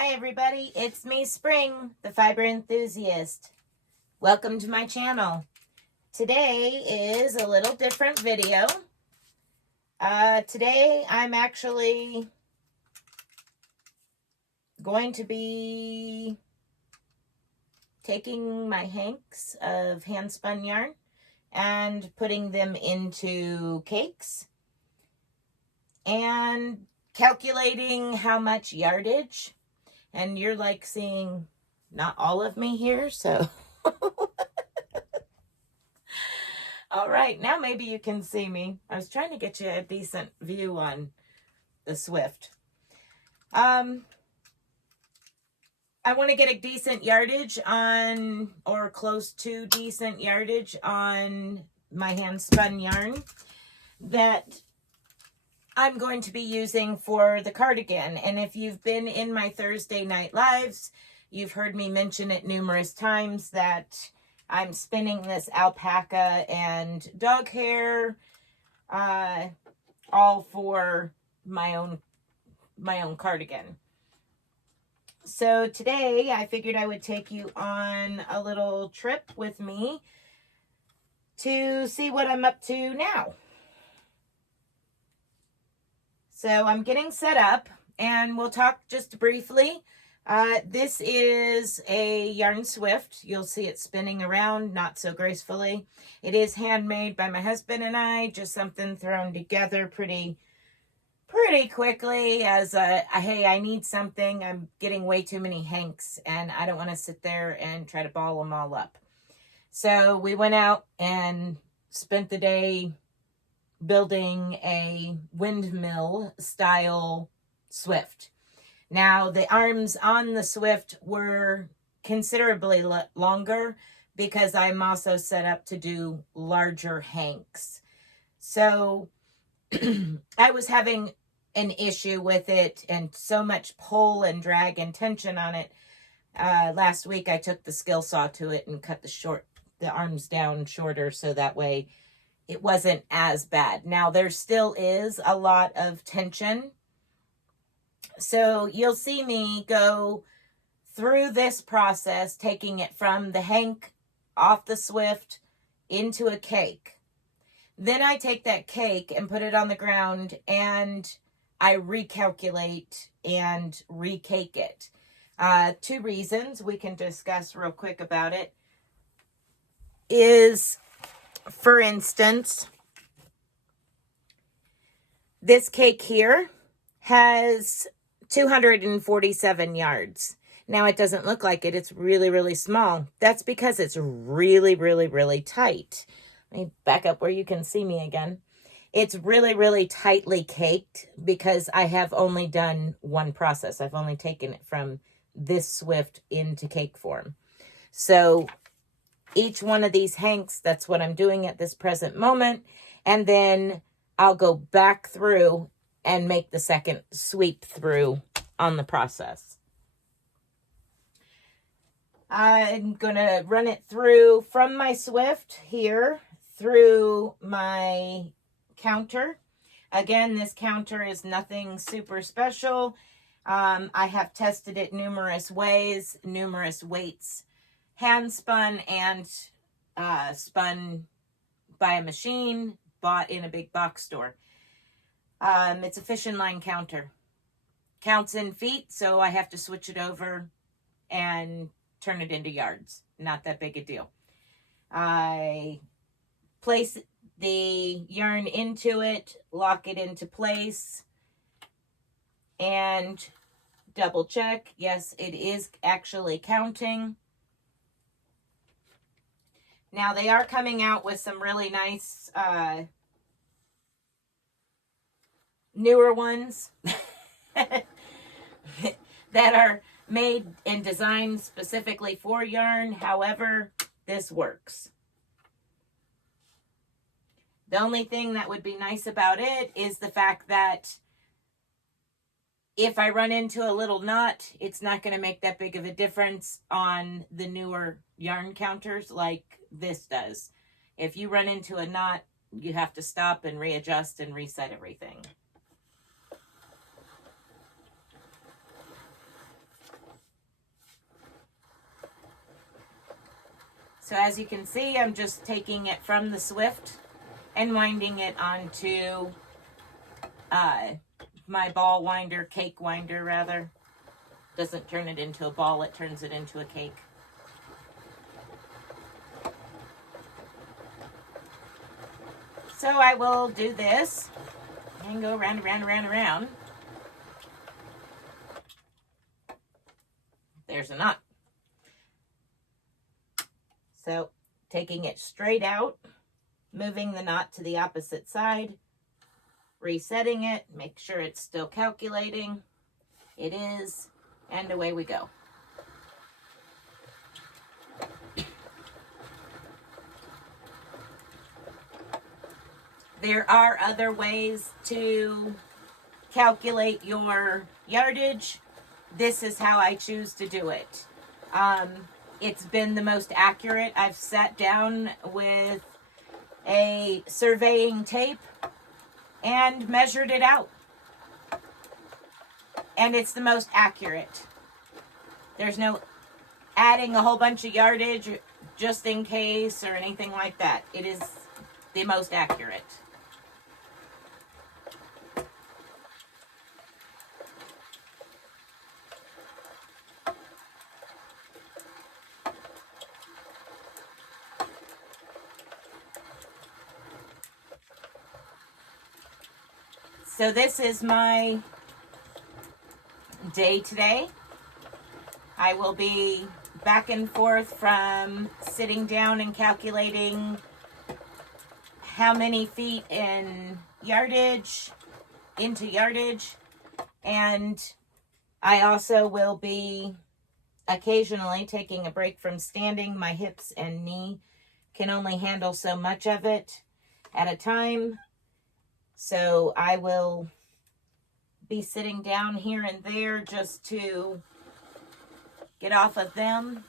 Hi everybody, it's me Spring, the fiber enthusiast. Welcome to my channel. Today is a little different video. Today I'm actually going to be taking my hanks of handspun yarn and putting them into cakes and calculating how much yardage. And you're like seeing not all of me here, so all right, now maybe you can see me. I was trying to get you a decent view on the Swift. I want to get a decent yardage on, or close to decent yardage on my handspun yarn that I'm going to be using for the cardigan. And if you've been in my Thursday night lives, you've heard me mention it numerous times that I'm spinning this alpaca and dog hair, all for my own cardigan. So today I figured I would take you on a little trip with me to see what I'm up to now. So I'm getting set up and we'll talk just briefly. This is a yarn Swift. You'll see it spinning around, not so gracefully. It is handmade by my husband and I, just something thrown together pretty quickly as a, hey, I need something. I'm getting way too many hanks and I don't want to sit there and try to ball them all up. So we went out and spent the day building a windmill style Swift. Now the arms on the Swift were considerably longer because I'm also set up to do larger hanks. So I was having an issue with it and so much pull and drag and tension on it. Last week I took the skill saw to it and cut the arms down shorter so that way it wasn't as bad. Now there still is a lot of tension. So you'll see me go through this process, taking it from the hank off the Swift into a cake. Then I take that cake and put it on the ground and I recalculate and recake it. Two reasons we can discuss real quick about it is, for instance, this cake here has 247 yards. Now it doesn't look like it. It's really small. That's because it's really tight. Let me back up where you can see me again. It's really tightly caked because I have only done one process. I've only taken it from this Swift into cake form. So each one of these hanks, that's what I'm doing at this present moment. And then I'll go back through and make the second sweep through on the process. I'm going to run it through from my Swift here through my counter. Again, this counter is nothing super special. I have tested it numerous ways, numerous weights, hand spun and spun by a machine, bought in a big box store. It's a fishing line counter. Counts in feet, so I have to switch it over and turn it into yards. Not that big a deal. I place the yarn into it, lock it into place, and double check. Yes, it is actually counting. Now they are coming out with some really nice newer ones that are made and designed specifically for yarn. However, this works. The only thing that would be nice about it is the fact that if I run into a little knot, it's not going to make that big of a difference on the newer yarn counters like this does. If you run into a knot, you have to stop and readjust and reset everything. So as you can see, I'm just taking it from the Swift and winding it onto my ball winder, cake winder rather. Doesn't turn it into a ball, it turns it into a cake. So I will do this and go round, around, around, around. There's a knot. So taking it straight out, moving the knot to the opposite side, resetting it, make sure it's still calculating. It is, and away we go. There are other ways to calculate your yardage. This is how I choose to do it. It's been the most accurate. I've sat down with a surveying tape and measured it out. And it's the most accurate. There's no adding a whole bunch of yardage just in case or anything like that. It is the most accurate. So this is my day today. I will be back and forth from sitting down and calculating how many feet in yardage, into yardage, and I also will be occasionally taking a break from standing. My hips and knee can only handle so much of it at a time. So I will be sitting down here and there just to get off of them.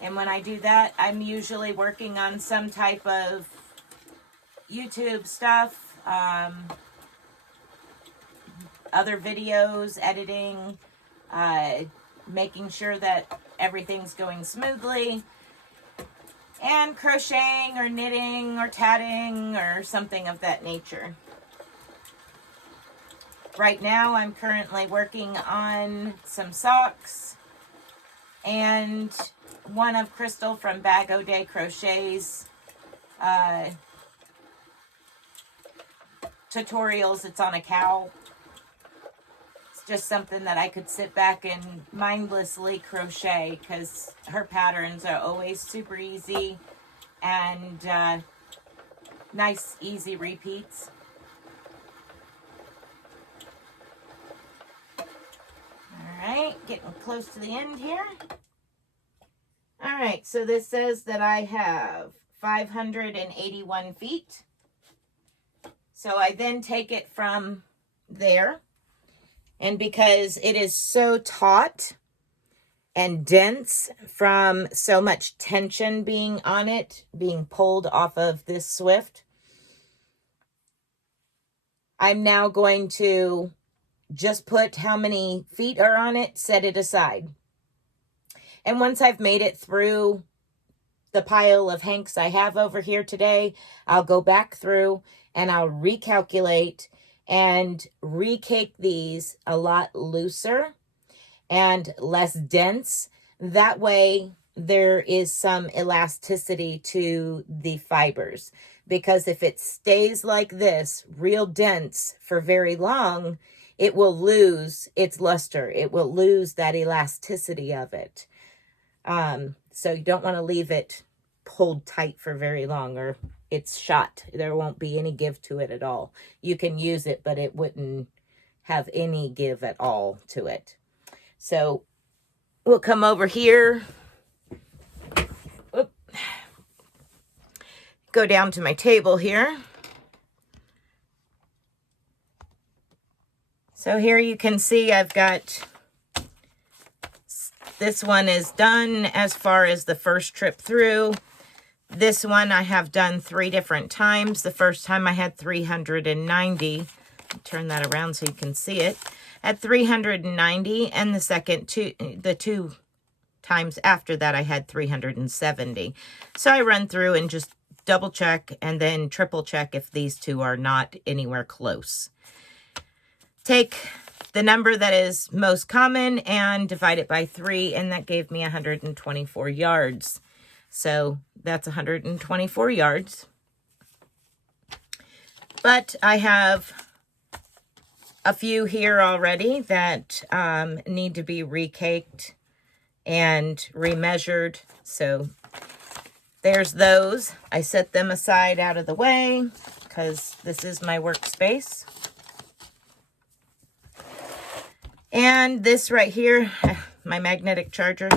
And when I do that, I'm usually working on some type of YouTube stuff, other videos, editing, making sure that everything's going smoothly, and crocheting or knitting or tatting or something of that nature. Right now I'm currently working on some socks and one of Crystal from Bag O' Day Crochet's tutorials. It's on a cowl. It's just something that I could sit back and mindlessly crochet because her patterns are always super easy and nice, easy repeats. Alright, getting close to the end here. Alright, so this says that I have 581 feet. So I then take it from there, and because it is so taut and dense from so much tension being on it, being pulled off of this Swift, I'm now going to just put how many feet are on it, set it aside. And once I've made it through the pile of hanks I have over here today, I'll go back through and I'll recalculate and recake these a lot looser and less dense. That way there is some elasticity to the fibers, because if it stays like this, real dense for very long, it will lose its luster. It will lose that elasticity of it. So you don't want to leave it pulled tight for very long, or it's shot. There won't be any give to it at all. You can use it, but it wouldn't have any give at all to it. So we'll come over here. Oop. Go down to my table here. So here you can see I've got, this one is done as far as the first trip through. This one I have done 3 different times. The first time I had 390. Turn that around so you can see it. At 390, and the second two times after that I had 370. So I run through and just double check and then triple check if these two are not anywhere close. Take the number that is most common and divide it by 3, and that gave me 124 yards. So that's 124 yards. But I have a few here already that need to be recaked and remeasured. So there's those. I set them aside out of the way because this is my workspace. And this right here, my magnetic charger.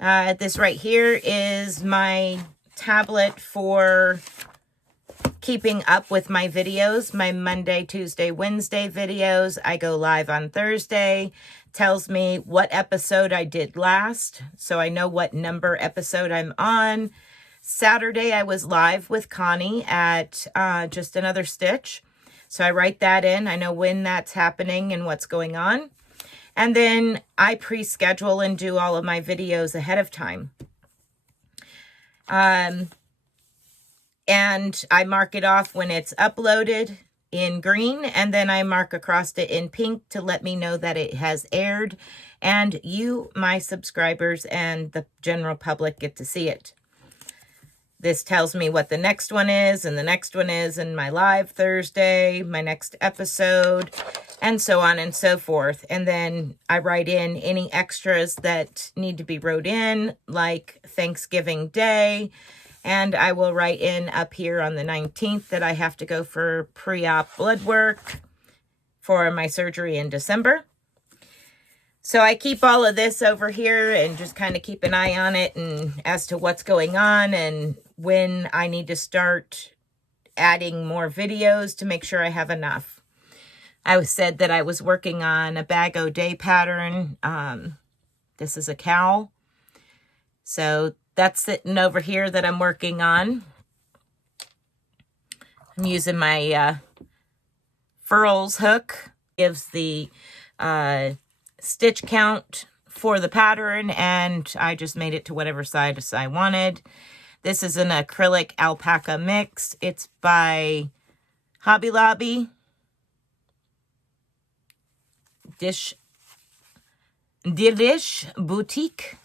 This right here is my tablet for keeping up with my videos, my Monday, Tuesday, Wednesday videos. I go live on Thursday. Tells me what episode I did last, so I know what number episode I'm on. Saturday, I was live with Connie at Just Another Stitch. So I write that in. I know when that's happening and what's going on. And then I pre-schedule and do all of my videos ahead of time. And I mark it off when it's uploaded in green, and then I mark across it in pink to let me know that it has aired, and you, my subscribers, and the general public get to see it. This tells me what the next one is, and the next one is, and my live Thursday, my next episode, and so on and so forth. And then I write in any extras that need to be wrote in, like Thanksgiving Day. And I will write in up here on the 19th that I have to go for pre-op blood work for my surgery in December. So I keep all of this over here and just kind of keep an eye on it and as to what's going on and when I need to start adding more videos to make sure I have enough. I said that I was working on a bag-o-day pattern. This is a cowl. So that's sitting over here that I'm working on. I'm using my furls hook. Gives the stitch count for the pattern, and I just made it to whatever size I wanted. This is an acrylic alpaca mix. It's by Hobby Lobby. Delish Boutique.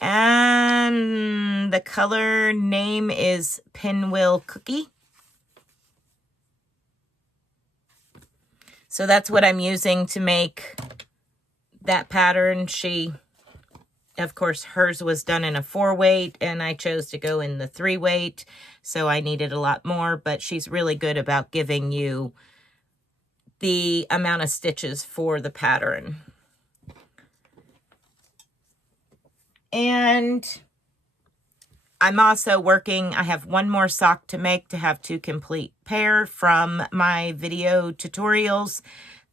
And the color name is Pinwheel Cookie. So that's what I'm using to make that pattern. She, of course, hers was done in a 4-weight, and I chose to go in the 3-weight, so I needed a lot more, but she's really good about giving you the amount of stitches for the pattern. And I'm also working, I have one more sock to make to have 2 complete pair from my video tutorials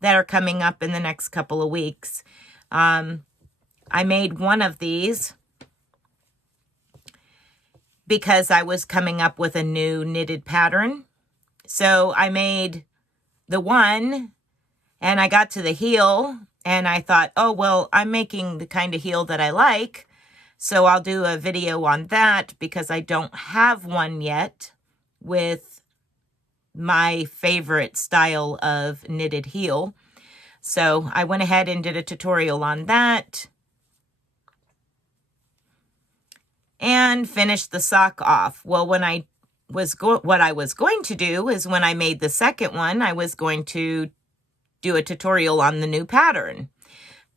that are coming up in the next couple of weeks. I made one of these because I was coming up with a new knitted pattern. So I made the one and I got to the heel and I thought, oh, well, I'm making the kind of heel that I like. So I'll do a video on that because I don't have one yet with my favorite style of knitted heel. So I went ahead and did a tutorial on that and finished the sock off. Well, when I was what I was going to do is when I made the second one, I was going to do a tutorial on the new pattern.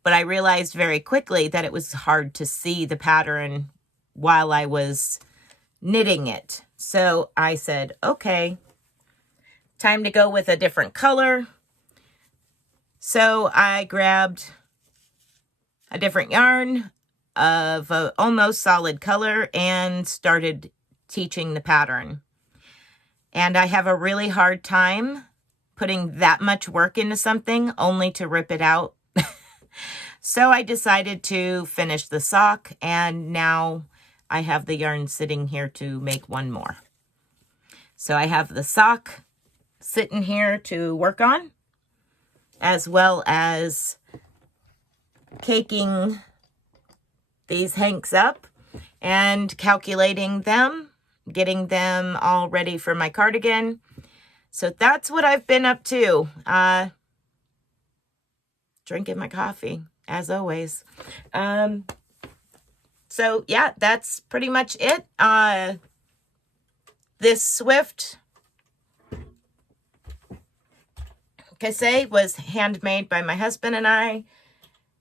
But I realized very quickly that it was hard to see the pattern while I was knitting it. So I said, okay, time to go with a different color. So I grabbed a different yarn of an almost solid color and started teaching the pattern. And I have a really hard time putting that much work into something only to rip it out. So I decided to finish the sock, and now I have the yarn sitting here to make one more. So I have the sock sitting here to work on, as well as caking these hanks up and calculating them, getting them all ready for my cardigan. So that's what I've been up to. Drinking my coffee, as always. So yeah, that's pretty much it. This Swift Crochet was handmade by my husband and I,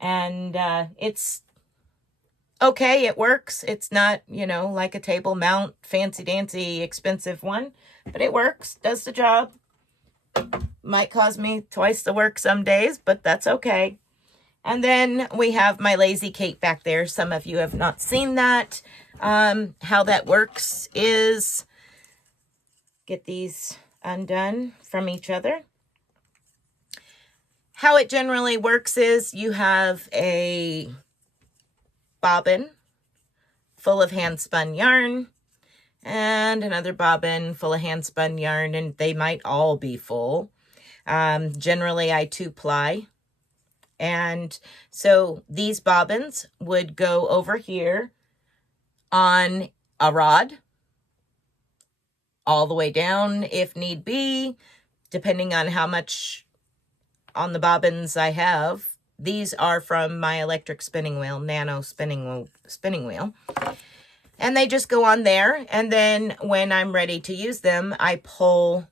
and it's okay. It works. It's not, you know, like a table mount, fancy dancy, expensive one, but it works, does the job. Might cause me twice the work some days, but that's okay. And then we have my Lazy Kate back there. Some of you have not seen that. How that works is get these undone from each other. How it generally works is you have a bobbin full of hand spun yarn and another bobbin full of hand spun yarn, and they might all be full. Generally I 2-ply. And so these bobbins would go over here on a rod all the way down if need be, depending on how much on the bobbins I have. These are from my electric spinning wheel, nano spinning wheel. And they just go on there. And then when I'm ready to use them, I pull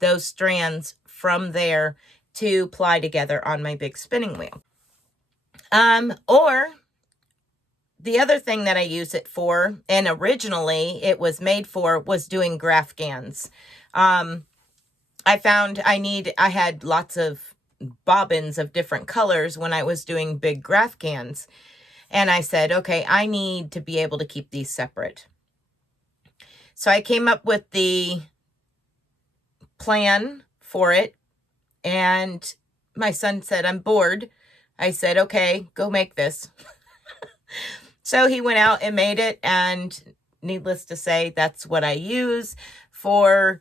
those strands from there to ply together on my big spinning wheel. Or the other thing that I use it for, and originally it was made for, was doing graphgans. I found I had lots of bobbins of different colors when I was doing big graphgans. And I said, okay, I need to be able to keep these separate. So I came up with the plan for it. And my son said, I'm bored. I said, okay, go make this. So he went out and made it. And needless to say, that's what I use for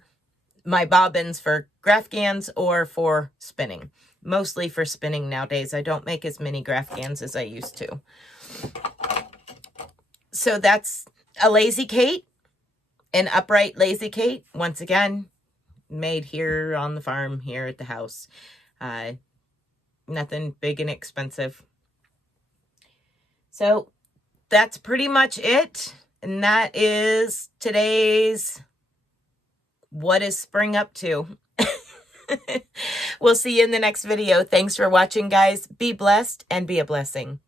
my bobbins for graphgans or for spinning. Mostly for spinning nowadays. I don't make as many graphgans as I used to. So that's a Lazy Kate, an upright Lazy Kate. Once again, made here on the farm, here at the house. Nothing big and expensive. So that's pretty much it. And that is today's What is Spring Up To? We'll see you in the next video. Thanks for watching, guys. Be blessed and be a blessing.